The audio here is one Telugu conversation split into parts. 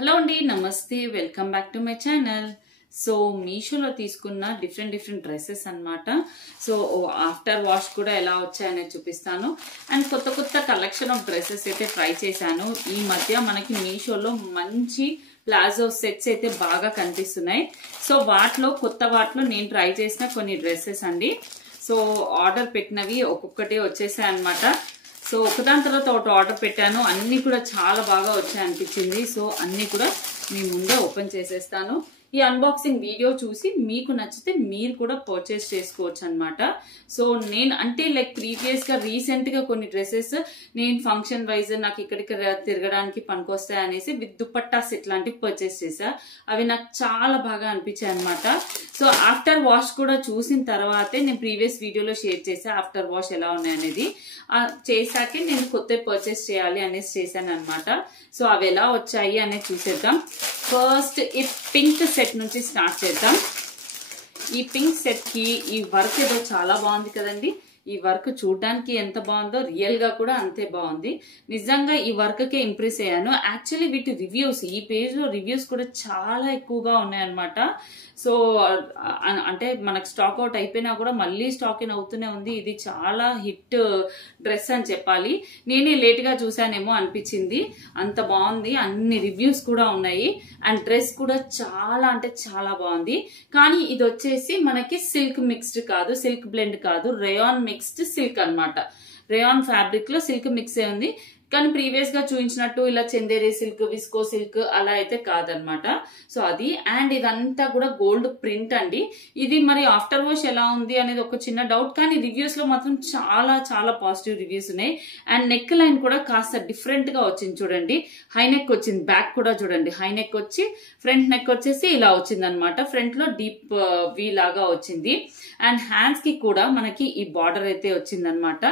హలో అండి, నమస్తే, welcome back to my channel. So మీషోలో తీసుకున్న డిఫరెంట్ డ్రెస్సెస్ అన్నమాట. సో ఆఫ్టర్ వాష్ కూడా ఎలా వచ్చాయనేది చూపిస్తాను. అండ్ కొత్త కలెక్షన్ ఆఫ్ డ్రెస్సెస్ అయితే ట్రై చేశాను. ఈ మధ్య మనకి మీషోలో మంచి ప్లాజో సెట్స్ అయితే బాగా కనిపిస్తున్నాయి. సో వాటిలో నేను ట్రై చేసిన కొన్ని డ్రెస్సెస్ అండి. సో ఆర్డర్ పెట్టినవి ఒక్కొక్కటి వచ్చేసాయి అనమాట. సో ఒకదాని తర్వాత ఒకటి ఆర్డర్ పెట్టాను, అన్ని కూడా చాలా బాగా వచ్చాయి అనిపించింది. సో అన్ని కూడా మీ ముందే ఓపెన్ చేసేస్తాను. ఈ అన్బాక్సింగ్ వీడియో చూసి మీకు నచ్చితే మీరు కూడా పర్చేస్ చేసుకోవచ్చు అనమాట. సో నేను అంటే ప్రీవియస్ గా రీసెంట్ గా కొన్ని డ్రెస్సెస్ నేను ఫంక్షన్ వైజ్ నాకు ఇక్కడికి తిరగడానికి పనికొస్తాయి అనేసి విత్ దుపట్టా సెట్ లాంటివి పర్చేస్ చేశా. అవి నాకు చాలా బాగా అనిపించాయి అనమాట. సో ఆఫ్టర్ వాష్ కూడా చూసిన తర్వాతే నేను ప్రీవియస్ వీడియోలో షేర్ చేశా ఆఫ్టర్ వాష్ ఎలా ఉన్నాయనేది. చేశాకే నేను కొత్త పర్చేస్ చేయాలి అనేసి చేశాను అనమాట. సో అవి ఎలా వచ్చాయి అనేది చూసేద్దాం. ఫస్ట్ ఈ పింక్ సెట్ నుంచి స్టార్ట్ చేద్దాం. ఈ పింక్ సెట్ కి ఈ వర్క్ ఏదో చాలా బాగుంది కదండి. ఈ వర్క్ చూడడానికి ఎంత బాగుందో రియల్ గా కూడా అంతే బాగుంది. నిజంగా ఈ వర్క్ కే ఇంప్రెస్ అయ్యాను. యాక్చువల్లీ వీటి రివ్యూస్ ఈ పేజ్ లో రివ్యూస్ కూడా చాలా ఎక్కువగా ఉన్నాయన్నమాట. సో అంటే మనకు స్టాక్ అవుట్ అయిపోయినా కూడా మళ్ళీ స్టాక్ ఇన్ అవుతూనే ఉంది. ఇది చాలా హిట్ డ్రెస్ అని చెప్పాలి. నేనే లేట్ గా చూసానేమో అనిపించింది, అంత బాగుంది. అన్ని రివ్యూస్ కూడా ఉన్నాయి. అండ్ డ్రెస్ కూడా చాలా అంటే చాలా బాగుంది. కానీ ఇది వచ్చేసి మనకి సిల్క్ మిక్స్డ్ కాదు, సిల్క్ బ్లెండ్ కాదు, రేయాన్ మిక్స్డ్ సిల్క్ అన్నమాట. రేయాన్ ఫ్యాబ్రిక్ లో సిల్క్ మిక్స్ అయి ఉంది. కానీ ప్రీవియస్ గా చూపించినట్టు ఇలా చందేరి సిల్క్, విస్కో సిల్క్ అలా అయితే కాదనమాట. సో అది అండ్ ఇదంతా కూడా గోల్డ్ ప్రింట్ అండి. ఇది మరి ఆఫ్టర్ వాష్ ఎలా ఉంది అనేది ఒక చిన్న డౌట్, కానీ రివ్యూస్ లో మాత్రం చాలా పాజిటివ్ రివ్యూస్ ఉన్నాయి. అండ్ నెక్ లైన్ కూడా కాస్త డిఫరెంట్ గా వచ్చింది చూడండి. హై నెక్ వచ్చింది, బ్యాక్ కూడా చూడండి హై నెక్ వచ్చి ఫ్రంట్ నెక్ వచ్చేసి ఇలా వచ్చింది అనమాట. ఫ్రంట్ లో డీప్ వి లాగా వచ్చింది. అండ్ హ్యాండ్స్ కి కూడా మనకి ఈ బార్డర్ అయితే వచ్చింది అనమాట.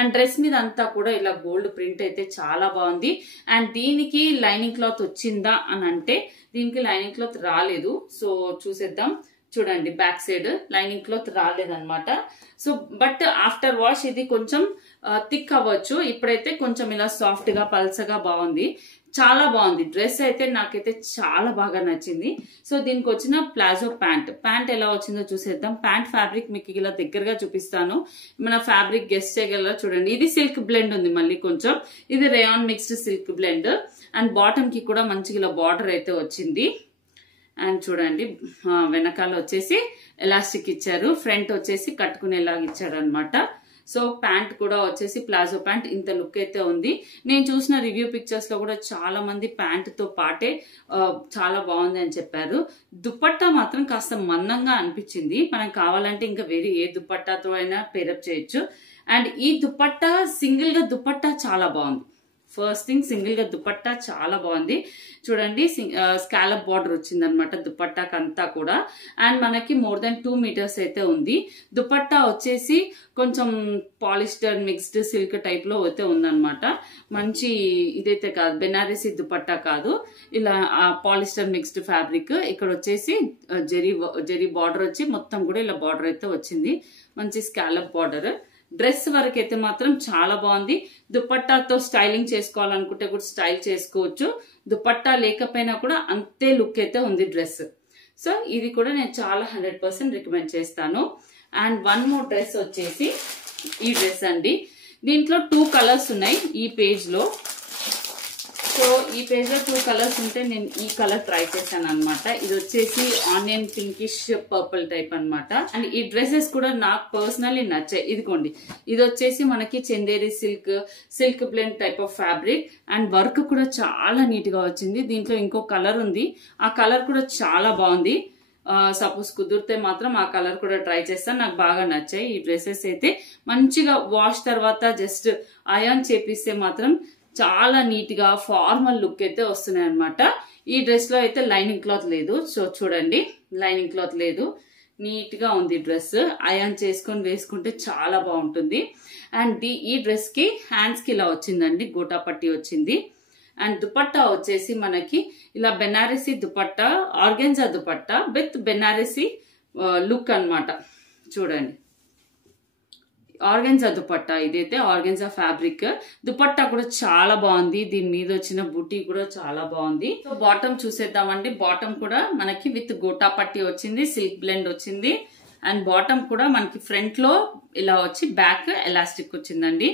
అండ్ డ్రెస్ మీద అంతా కూడా ఇలా గోల్డ్ ప్రింట్ అయితే చాలా బాగుంది. అండ్ దీనికి లైనింగ్ క్లాత్ వచ్చిందా అని అంటే దీనికి లైనింగ్ క్లాత్ రాలేదు. సో చూసేద్దాం. చూడండి బ్యాక్ సైడ్ లైనింగ్ క్లాత్ రాలేదన్నమాట. సో బట్ ఆఫ్టర్ వాష్ ఇది కొంచెం థిక్ అవ్వచ్చు. ఇప్పుడైతే కొంచెం ఇలా సాఫ్ట్ గా పల్సగా బాగుంది, చాలా బాగుంది. డ్రెస్ అయితే నాకైతే చాలా బాగా నచ్చింది. సో దీనికి వచ్చిన ప్లాజో ప్యాంట్ ఎలా వచ్చిందో చూసేద్దాం. ప్యాంట్ ఫ్యాబ్రిక్ మీకు ఇలా దగ్గరగా చూపిస్తాను. మన ఫ్యాబ్రిక్ గెస్ట్ చేయగలరా చూడండి. ఇది సిల్క్ బ్లెండ్ ఉంది, మళ్ళీ కొంచెం ఇది rayon mixed silk blend. And bottom కి కూడా మంచిగా ఇలా బార్డర్ అయితే వచ్చింది. అండ్ చూడండి వెనకాల వచ్చేసి ఎలాస్టిక్ ఇచ్చారు, ఫ్రంట్ వచ్చేసి కట్టుకునేలాగా ఇచ్చారు అనమాట. సో ప్యాంట్ కూడా వచ్చేసి ప్లాజో ప్యాంట్ ఇంత లుక్ అయితే ఉంది. నేను చూసిన రివ్యూ పిక్చర్స్ లో కూడా చాలా మంది ప్యాంట్ తో పాటే చాలా బాగుంది అని చెప్పారు. దుపట్టా మాత్రం కాస్త మందంగా అనిపించింది. మనం కావాలంటే ఇంకా వేరే ఏ దుపట్టాతో అయినా పేరప్ చేయొచ్చు. అండ్ ఈ దుపట్టా సింగిల్ గా దుపట్టా చాలా బాగుంది. ఫస్ట్ థింగ్ సింగిల్ గా దుపట్టా చాలా బాగుంది. చూడండి స్కాలప్ బార్డర్ వచ్చింది అనమాట దుపట్టాకి అంతా కూడా. అండ్ మనకి మోర్ దెన్ 2 మీటర్స్ అయితే ఉంది. దుపట్టా వచ్చేసి కొంచెం పాలిస్టర్ మిక్స్డ్ సిల్క్ టైప్ లో అయితే ఉందన్నమాట. మంచి ఇదైతే కాదు, బెనారసీ దుపట్టా కాదు, ఇలా పాలిస్టర్ మిక్స్డ్ ఫ్యాబ్రిక్. ఇక్కడ వచ్చేసి జెరీ బార్డర్ వచ్చి మొత్తం కూడా ఇలా బార్డర్ అయితే వచ్చింది, మంచి స్కాలప్ బార్డర్. డ్రెస్ వరకు అయితే మాత్రం చాలా బాగుంది. దుపట్టాతో స్టైలింగ్ చేసుకోవాలనుకుంటే కూడా స్టైల్ చేసుకోవచ్చు. దుపట్టా లేకపోయినా కూడా అంతే లుక్ అయితే ఉంది డ్రెస్. సో ఇది కూడా నేను చాలా 100% రికమెండ్ చేస్తాను. అండ్ వన్ మోర్ డ్రెస్ వచ్చేసి ఈ డ్రెస్ అండి. దీంట్లో 2 కలర్స్ ఉన్నాయి ఈ పేజ్ లో. సో ఈ పేజ్ లో 2 కలర్స్ ఉంటే నేను ఈ కలర్ ట్రై చేశాను అనమాట. ఇది వచ్చేసి ఆనియన్ పింకిష్ పర్పుల్ టైప్ అనమాట. అండ్ ఈ డ్రెస్సెస్ కూడా నాకు పర్సనల్లీ నచ్చాయి. ఇదిగోండి, ఇది వచ్చేసి మనకి Chanderi silk blend type of fabric. And work కూడా చాలా నీట్ గా వచ్చింది. దీంట్లో ఇంకో కలర్ ఉంది, ఆ కలర్ కూడా చాలా బాగుంది. సపోజ్ కుదిరితే మాత్రం ఆ కలర్ కూడా ట్రై చేస్తాను. నాకు బాగా నచ్చాయి ఈ డ్రెస్సెస్ అయితే. మంచిగా వాష్ తర్వాత జస్ట్ అయాన్ చేపిస్తే మాత్రం చాలా నీట్ గా ఫార్మల్ లుక్ అయితే వస్తున్నాయి అనమాట. ఈ డ్రెస్ లో అయితే లైనింగ్ క్లాత్ లేదు. సో చూడండి లైనింగ్ క్లాత్ లేదు, నీట్ గా ఉంది డ్రెస్. అయాన్ చేసుకొని వేసుకుంటే చాలా బాగుంటుంది. అండ్ ఈ డ్రెస్ కి హ్యాండ్స్ కి ఇలా వచ్చిందండి, గోటా పట్టి వచ్చింది. అండ్ దుపట్టా వచ్చేసి మనకి ఇలా Banarasi dupatta, organza dupatta with Banarasi look అన్నమాట. చూడండి ఆర్గెన్జా దుపట్టా, ఇదైతే ఆర్గెన్జా ఫ్యాబ్రిక్. దుపట్టా కూడా చాలా బాగుంది, దీని మీద వచ్చిన బూటీ కూడా చాలా బాగుంది. సో బాటమ్ చూసేద్దామండి. బాటమ్ కూడా మనకి విత్ గోటా పట్టి వచ్చింది, సిల్క్ బ్లెండ్ వచ్చింది. అండ్ బాటమ్ కూడా మనకి ఫ్రంట్ లో ఇలా వచ్చి బ్యాక్ ఎలాస్టిక్ వచ్చిందండి.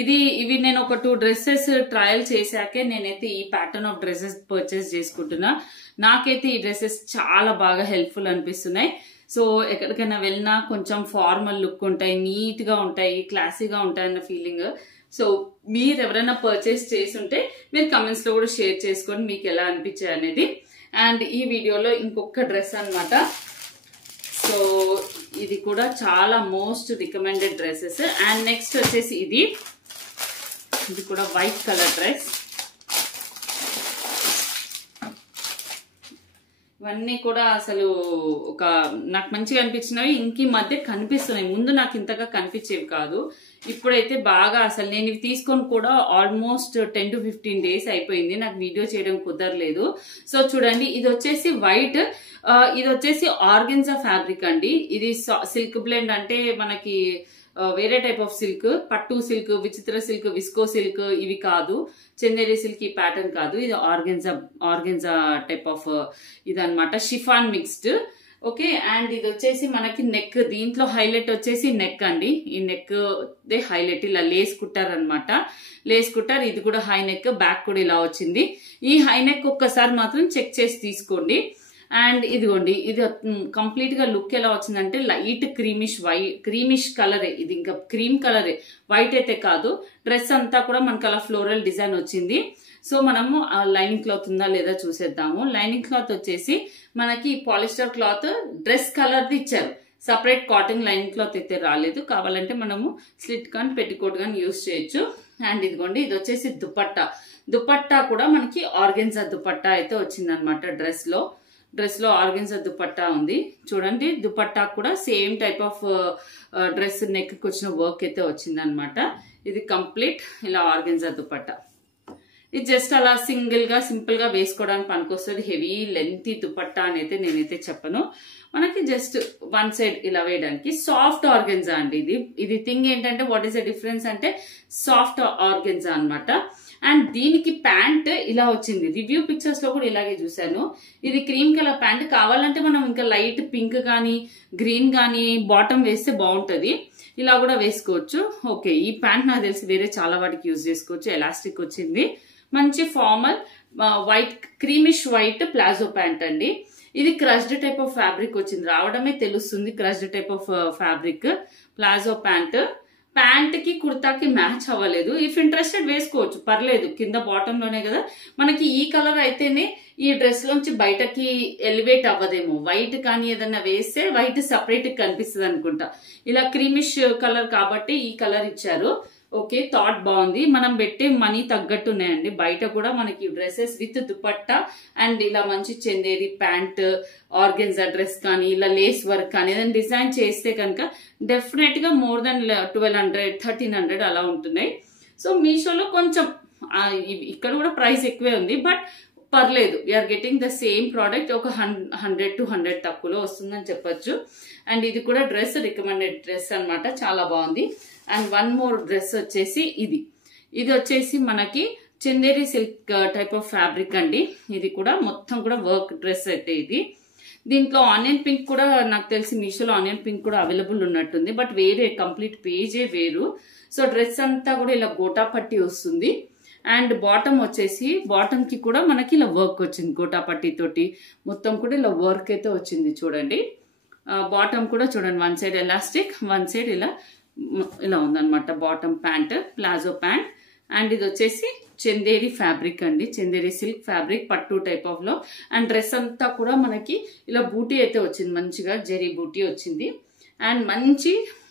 ఇవి నేను ఒక 2 డ్రెస్సెస్ ట్రయల్ చేశాకే నేనైతే ఈ ప్యాటర్న్ ఆఫ్ డ్రెస్సెస్ పర్చేస్ చేసుకుంటున్నా. నాకైతే ఈ డ్రెస్సెస్ చాలా బాగా హెల్ప్ఫుల్ అనిపిస్తున్నాయి. సో ఎక్కడికైనా వెళ్ళినా కొంచెం ఫార్మల్ లుక్ ఉంటాయి, నీట్ గా ఉంటాయి, క్లాసీగా ఉంటాయి అన్న ఫీలింగ్. సో మీరు ఎవరైనా పర్చేస్ చేసి ఉంటే మీరు కమెంట్స్ లో కూడా షేర్ చేసుకోండి మీకు ఎలా అనిపించాయి అనేది. అండ్ ఈ వీడియోలో ఇంకొక డ్రెస్ అన్నమాట. సో ఇది కూడా చాలా most recommended dresses. And next వచ్చేసి ఇది కూడా వైట్ కలర్ డ్రెస్. ఇవన్నీ కూడా అసలు నాకు మంచిగా అనిపించినవి. ఇంక మధ్య కనిపిస్తున్నాయి, ముందు నాకు ఇంతగా కనిపించేవి కాదు. ఇప్పుడైతే బాగా అసలు నేను ఇవి తీసుకొని కూడా ఆల్మోస్ట్ 10 to 15 days అయిపోయింది, నాకు వీడియో చేయడం కుదరలేదు. సో చూడండి, ఇది వచ్చేసి వైట్, ఇది వచ్చేసి ఆర్గెన్జా ఫ్యాబ్రిక్ అండి. ఇది సిల్క్ బ్లెండ్, అంటే మనకి వేరే టైప్ ఆఫ్ సిల్క్, పట్టు సిల్క్, విచిత్ర సిల్క్, విస్కో సిల్క్ ఇవి కాదు, చందేరి సిల్క్ ఈ ప్యాటర్న్ కాదు. ఇది ఆర్గెన్జా టైప్ ఆఫ్ ఇదన్నమాట, షిఫాన్ మిక్స్డ్. ఓకే, అండ్ ఇది వచ్చేసి మనకి నెక్, దీంట్లో హైలైట్ వచ్చేసి నెక్ అండి. ఈ నెక్ దే హైలైట్, ఇలా లేస్ కుట్టారు అనమాట, లేస్ కుట్టారు. ఇది కూడా హై నెక్, బ్యాక్ కూడా ఇలా వచ్చింది. ఈ హై నెక్ ఒక్కసారి మాత్రం చెక్ చేసి తీసుకోండి. అండ్ ఇదిగోండి, ఇది కంప్లీట్ గా లుక్ ఎలా వచ్చిందంటే లైట్ క్రీమిష్ కలరే, ఇది ఇంకా క్రీమ్ కలరే, వైట్ అయితే కాదు. డ్రెస్ అంతా కూడా మనకి అలా ఫ్లోరల్ డిజైన్ వచ్చింది. సో మనము ఆ లైనింగ్ క్లాత్ ఉందా లేదా చూసేద్దాము. లైనింగ్ క్లాత్ వచ్చేసి మనకి polyester cloth dress colour the ఇచ్చారు, సపరేట్ కాటన్ లైనింగ్ క్లాత్ అయితే రాలేదు. కావాలంటే మనము స్లిట్ కానీ పెట్టికోట్ కానీ యూజ్ చేయొచ్చు. అండ్ ఇదిగోండి, ఇది వచ్చేసి దుపట్టా కూడా మనకి ఆర్గెన్జా దుపట్టా అయితే వచ్చింది అనమాట. డ్రెస్ లో ఆర్గెన్జా దుపట్టా ఉంది చూడండి. దుపట్టా కూడా same type of dress neck కి వచ్చిన వర్క్ అయితే వచ్చింది అనమాట. ఇది కంప్లీట్ ఇలా ఆర్గెన్జా దుపట్టా. ఇది జస్ట్ అలా సింపుల్ గా వేసుకోవడానికి పనికొస్తుంది. హెవీ లెంతీ దుపట్టా అని అయితే నేనైతే చెప్పను, మనకి జస్ట్ వన్ సైడ్ ఇలా వేయడానికి. సాఫ్ట్ ఆర్గెన్జా అండి ఇది థింగ్ ఏంటంటే వాట్ ఈస్ ద డిఫరెన్స్ అంటే సాఫ్ట్ ఆర్గెన్జా అనమాట. అండ్ దీనికి ప్యాంట్ ఇలా వచ్చింది, రివ్యూ పిక్చర్స్ లో కూడా ఇలాగే చూసాను. ఇది క్రీమ్ కలర్ ప్యాంట్, కావాలంటే మనం ఇంకా లైట్ పింక్ గానీ గ్రీన్ గానీ బాటమ్ వేస్తే బాగుంటది, ఇలా కూడా వేసుకోవచ్చు. ఓకే, ఈ ప్యాంట్ నాకు తెలిసి వేరే చాలా వాటికి యూజ్ చేసుకోవచ్చు. ఎలాస్టిక్ వచ్చింది, మంచి formal white, creamish white palazzo pant అండి. ఇది క్రష్డ్ టైప్ ఆఫ్ ఫ్యాబ్రిక్ వచ్చింది, రావడమే తెలుస్తుంది crushed type of fabric. Palazzo pant కి కుర్తాకి మ్యాచ్ అవ్వలేదు. ఇఫ్ ఇంట్రెస్టెడ్ వేసుకోవచ్చు, పర్లేదు, కింద బాటమ్ లోనే కదా. మనకి ఈ కలర్ అయితేనే ఈ డ్రెస్ లోంచి బయటకి ఎలివేట్ అవ్వదేమో, వైట్ కానీ ఏదన్నా వేస్తే వైట్ సపరేట్ కనిపిస్తుంది అనుకుంటా. ఇలా క్రీమిష్ కలర్ కాబట్టి ఈ కలర్ ఇచ్చారు. ఓకే, థాట్ బాగుంది. మనం పెట్టే మనీ తగ్గట్టు ఉన్నాయండి. బయట కూడా మనకి డ్రెస్సెస్ విత్ దుపట్టా అండ్ ఇలా మంచి చందేరి ప్యాంట్, ఆర్గెన్జా డ్రెస్ కానీ ఇలా లేస్ వర్క్ కానీ ఏదైనా డిజైన్ చేస్తే కనుక డెఫినెట్ గా మోర్ దెన్ 1200, 1300 అలా ఉంటున్నాయి. సో మీషోలో కొంచెం ఇక్కడ కూడా ప్రైస్ ఎక్కువే ఉంది, బట్ పర్లేదు, we are getting the same product ఒక 100 to 100 తక్కువలో వస్తుందని చెప్పొచ్చు. అండ్ ఇది కూడా డ్రెస్ రికమెండెడ్ డ్రెస్ అనమాట, చాలా బాగుంది. అండ్ వన్ మోర్ డ్రెస్ వచ్చేసి ఇది వచ్చేసి మనకి Chanderi silk type of fabric అండి. ఇది కూడా మొత్తం కూడా వర్క్ డ్రెస్ అయితే ఇది. దీంట్లో ఆనియన్ పింక్ కూడా నాకు తెలిసి మీషోలో ఆనియన్ పింక్ కూడా అవైలబుల్ ఉన్నట్టుంది, బట్ వేరే కంప్లీట్ పేజే వేరు. సో డ్రెస్ అంతా కూడా ఇలా గోటా పట్టి వస్తుంది. అండ్ బాటమ్ వచ్చేసి బాటమ్ కి కూడా మనకి ఇలా వర్క్ వచ్చింది, గోటా పట్టి తోటి మొత్తం కూడా ఇలా వర్క్ అయితే వచ్చింది చూడండి. బాటమ్ కూడా చూడండి, one side elastic, one side ఇలా ఉందన్నమాట. Bottom pant, palazzo pant. And ఇది వచ్చేసి చందేరి ఫ్యాబ్రిక్ అండి, చందేరి సిల్క్ ఫ్యాబ్రిక్, పట్టు టైప్ ఆఫ్ లో. అండ్ డ్రెస్ అంతా కూడా మనకి ఇలా బూటీ అయితే వచ్చింది, మంచిగా జెరీ బూటీ వచ్చింది. అండ్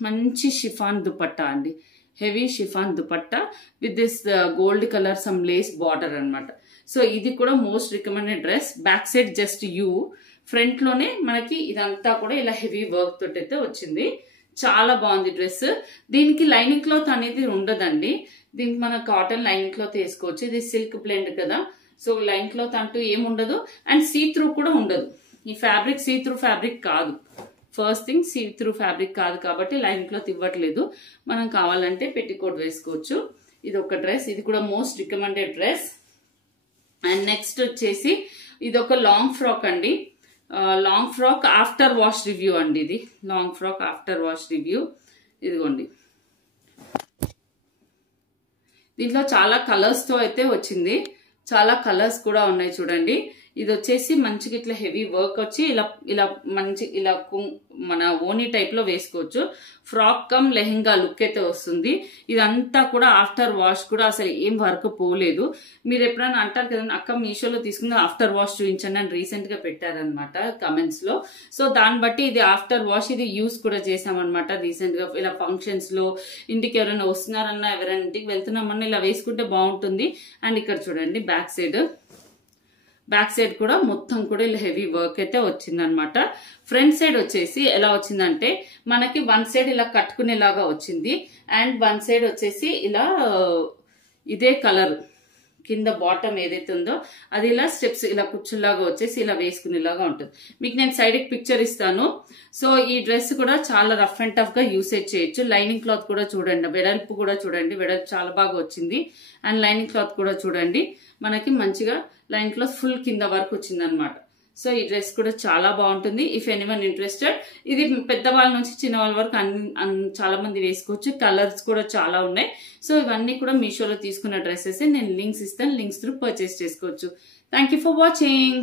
మంచి షిఫాన్ దుపట్టా అండి, heavy chiffon dupatta with this gold colour some lace border అనమాట. సో ఇది కూడా most recommended dress. Back side just front లోనే మనకి ఇదంతా కూడా ఇలా హెవీ వర్క్ తోటి అయితే వచ్చింది. చాలా బాగుంది డ్రెస్. దీనికి లైనింగ్ క్లాత్ అనేది ఉండదండి, దీనికి మన కాటన్ లైనింగ్ క్లాత్ వేసుకోవచ్చు. ఇది సిల్క్ బ్లెండ్ కదా, సో లైనింగ్ క్లాత్ అంటూ ఏముండదు. అండ్ సీ త్రూ కూడా ఉండదు, ఈ ఫ్యాబ్రిక్ సీ త్రూ ఫ్యాబ్రిక్ కాదు. First thing see through fabric కాదు కాబట్టి లైన్ క్లాత్ ఇవ్వట్లేదు. మనం కావాలంటే పెట్టికోట్ వేసుకోవచ్చు. ఇది ఒక డ్రెస్, ఇది కూడా most recommended dress. And next వచ్చేసి ఇది ఒక లాంగ్ ఫ్రాక్ అండి. Long frock after wash review అండి. ఇది long frock after wash review. ఇదిగోండి, దీంట్లో చాలా కలర్స్ తో అయితే వచ్చింది, చాలా కలర్స్ కూడా ఉన్నాయి చూడండి. ఇది వచ్చేసి మంచిగా ఇట్లా హెవీ వర్క్ వచ్చి ఇలా మంచి ఇలా మన ఓనీ టైప్ లో వేసుకోవచ్చు. ఫ్రాక్ కమ్ లెహెంగా లుక్ అయితే వస్తుంది. ఇదంతా కూడా ఆఫ్టర్ వాష్ కూడా అసలు ఏం వర్క్ పోలేదు. మీరు ఎప్పుడైనా అంటారు కదండి, అక్క మీషోలో తీసుకున్న ఆఫ్టర్ వాష్ చూపించండి అని రీసెంట్ గా పెట్టారనమాట కమెంట్స్ లో. సో దాన్ని బట్టి ఇది ఆఫ్టర్ వాష్ ఇది యూస్ కూడా చేసామన్నమాట రీసెంట్ గా. ఇలా ఫంక్షన్స్ లో ఇంటికి ఎవరైనా వస్తున్నారన్నా, ఎవరైనా ఇంటికి వెళ్తున్నామన్నా ఇలా వేసుకుంటే బాగుంటుంది. అండ్ ఇక్కడ చూడండి బ్యాక్ సైడ్ కూడా మొత్తం కూడా ఇలా హెవీ వర్క్ అయితే వచ్చిందనమాట. ఫ్రంట్ సైడ్ వచ్చేసి ఎలా వచ్చిందంటే మనకి వన్ సైడ్ ఇలా కట్టుకునేలాగా వచ్చింది. అండ్ వన్ సైడ్ వచ్చేసి ఇలా ఇదే కలర్ కింద బాటమ్ ఏదైతే ఉందో అది ఇలా స్టెప్స్ ఇలా కుచ్చులాగా వచ్చేసి ఇలా వేసుకునేలాగా ఉంటుంది. మీకు నేను సైడ్ కి పిక్చర్ ఇస్తాను. సో ఈ డ్రెస్ కూడా చాలా రఫ్ అండ్ టఫ్ గా యూసేజ్ చేయొచ్చు. లైనింగ్ క్లాత్ కూడా చూడండి, వెడల్పు కూడా చూడండి, వెడల్పు చాలా బాగా వచ్చింది. అండ్ లైనింగ్ క్లాత్ కూడా చూడండి, మనకి మంచిగా లైన్ క్లాత్ ఫుల్ కింద వరకు వచ్చింది అనమాట. సో ఈ డ్రెస్ కూడా చాలా బాగుంటుంది. ఇఫ్ ఎనీవన్ ఇంట్రెస్టెడ్, ఇది పెద్దవాళ్ళ నుంచి చిన్నవాళ్ళ వరకు చాలా మంది వేసుకోవచ్చు. కలర్స్ కూడా చాలా ఉన్నాయి. సో ఇవన్నీ కూడా మీషోలో తీసుకున్న డ్రెస్సెస్. నేను లింక్స్ ఇస్తాను, లింక్స్ త్రూ పర్చేస్ చేసుకోవచ్చు. Thank you for watching.